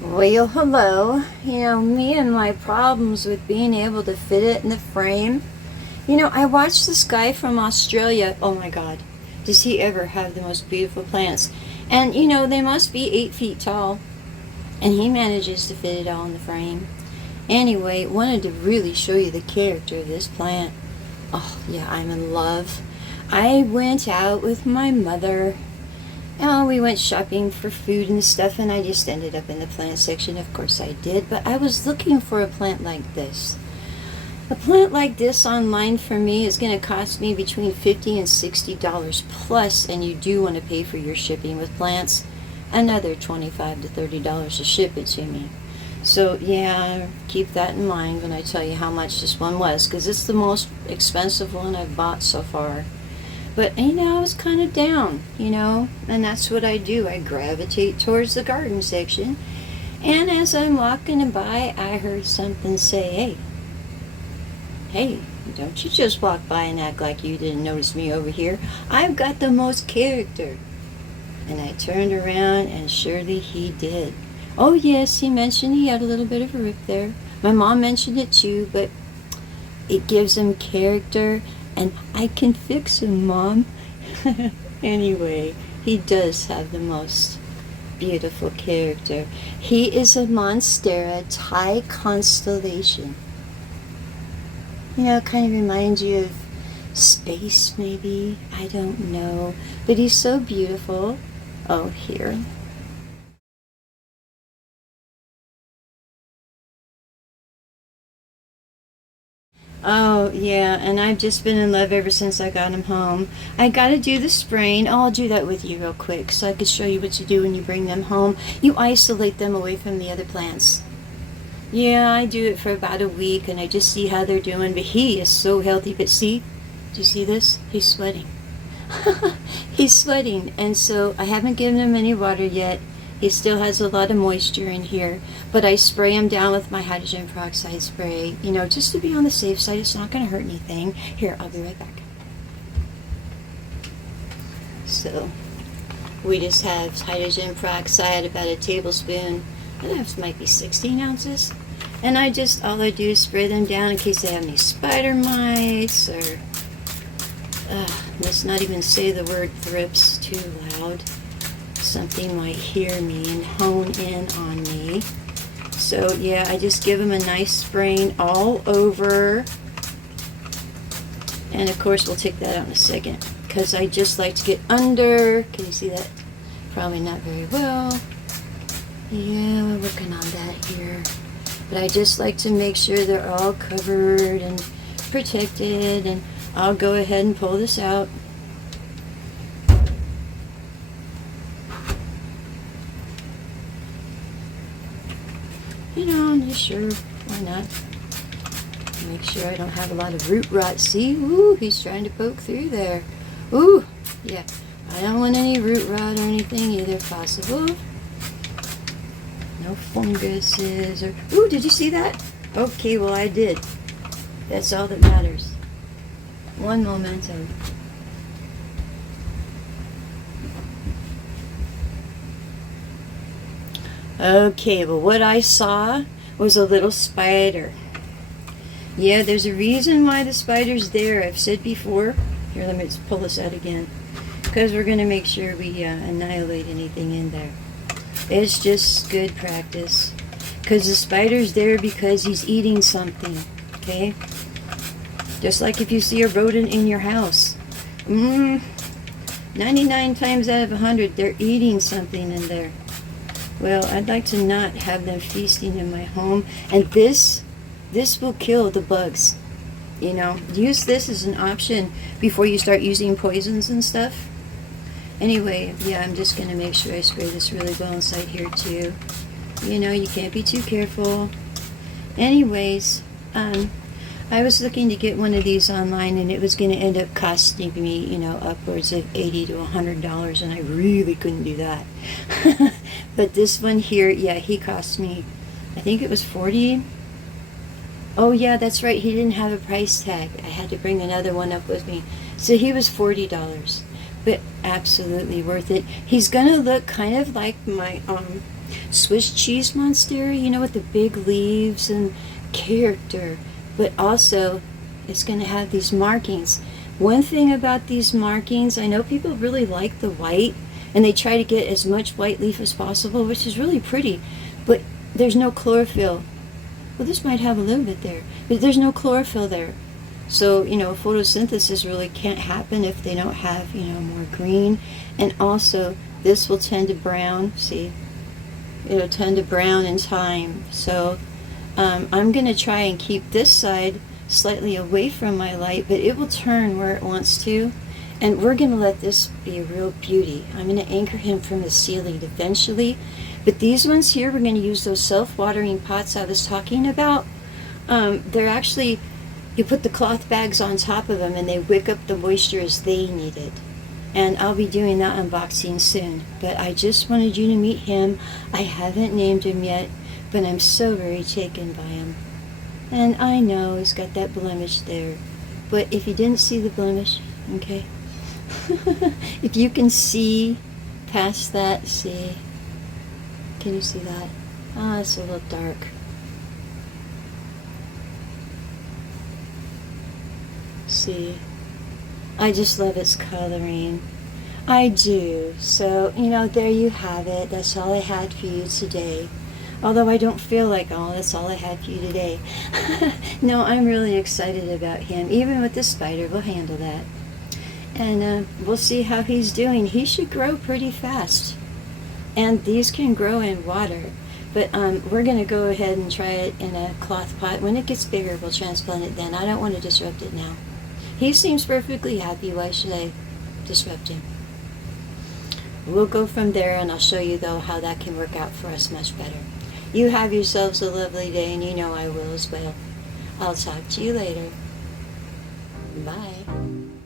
Well, hello. Me and my problems with being able to fit it in the frame. I watched this guy from Australia. Oh my God. Does he ever have the most beautiful plants? And, they must be 8 feet tall. And he manages to fit it all in the frame. Anyway, wanted to really show you the character of this plant. Oh, yeah, I'm in love. I went out with my mother. Oh, we went shopping for food and stuff, and I just ended up in the plant section. Of course I did, but I was looking for a plant like this. A plant like this online for me is going to cost me between $50 and $60 plus, and you do want to pay for your shipping with plants. Another $25 to $30 to ship it to me. So yeah, keep that in mind when I tell you how much this one was, because it's the most expensive one I've bought so far. But, I was kind of down, and that's what I do. I gravitate towards the garden section. And as I'm walking by, I heard something say, hey, don't you just walk by and act like you didn't notice me over here. I've got the most character. And I turned around, and surely he did. Oh, yes, he mentioned he had a little bit of a rip there. My mom mentioned it too, but it gives him character. And I can fix him, Mom. Anyway, he does have the most beautiful character. He is a Monstera Thai Constellation. Kind of reminds you of space, maybe. I don't know. But he's so beautiful. Oh, here. Oh, yeah, and I've just been in love ever since I got him home. I gotta do the spraying. Oh, I'll do that with you real quick so I can show you what to do when you bring them home. You isolate them away from the other plants. Yeah, I do it for about a week and I just see how they're doing, but he is so healthy. But see, do you see this? He's sweating. He's sweating, and so I haven't given him any water yet. He still has a lot of moisture in here, but I spray him down with my hydrogen peroxide spray, just to be on the safe side. It's not going to hurt anything. Here, I'll be right back. So, we just have hydrogen peroxide, about a tablespoon. That might be 16 ounces. And all I do is spray them down in case they have any spider mites or, let's not even say the word thrips too loud. Something might hear me and hone in on me. So yeah, I just give them a nice spraying all over. And of course we'll take that out in a second, because I just like to get under. Can you see that? Probably not very well. Yeah, we're working on that here. But I just like to make sure they're all covered and protected. And I'll go ahead and pull this out. Just sure, why not? Make sure I don't have a lot of root rot. See? Ooh, he's trying to poke through there. Ooh, yeah. I don't want any root rot or anything either possible. No funguses or... Ooh, did you see that? Okay, well, I did. That's all that matters. One memento. Okay, well, what I saw was a little spider. Yeah, there's a reason why the spider's there. I've said before. Here, let me just pull this out again. Because we're going to make sure we annihilate anything in there. It's just good practice. Because the spider's there because he's eating something. Okay? Just like if you see a rodent in your house. 99 times out of 100, they're eating something in there. Well, I'd like to not have them feasting in my home. And this will kill the bugs. Use this as an option before you start using poisons and stuff. Anyway, yeah, I'm just going to make sure I spray this really well inside here too. You can't be too careful. Anyways, I was looking to get one of these online, and it was going to end up costing me, upwards of $80 to $100, and I really couldn't do that. But this one here, yeah, he cost me, I think it was $40. Oh yeah, that's right, he didn't have a price tag. I had to bring another one up with me. So he was $40, but absolutely worth it. He's going to look kind of like my Swiss cheese monstera, you know, with the big leaves and character, but also it's going to have these markings. One thing about these markings, I know people really like the white, and they try to get as much white leaf as possible, which is really pretty, but there's no chlorophyll. Well, this might have a little bit there, but there's no chlorophyll there. So, you know, photosynthesis really can't happen if they don't have, you know, more green. And also, this will tend to brown. See, it'll tend to brown in time. So, I'm going to try and keep this side slightly away from my light, but it will turn where it wants to. And we're going to let this be a real beauty. I'm going to anchor him from the ceiling eventually. But these ones here, we're going to use those self-watering pots I was talking about. They're actually, you put the cloth bags on top of them and they wick up the moisture as they need it. And I'll be doing that unboxing soon. But I just wanted you to meet him. I haven't named him yet, but I'm so very taken by him. And I know he's got that blemish there. But if you didn't see the blemish, okay? If you can see past that, see? Can you see that? Ah, it's a little dark. See? I just love its coloring. I do. So, you know, there you have it. That's all I had for you today. Although I don't feel like, oh, that's all I had for you today. No, I'm really excited about him. Even with the spider, we'll handle that. And we'll see how he's doing. He should grow pretty fast. And these can grow in water. But we're going to go ahead and try it in a cloth pot. When it gets bigger, we'll transplant it then. I don't want to disrupt it now. He seems perfectly happy. Why should I disrupt him? We'll go from there, and I'll show you, though, how that can work out for us much better. You have yourselves a lovely day, and you know I will as well. I'll talk to you later. Bye.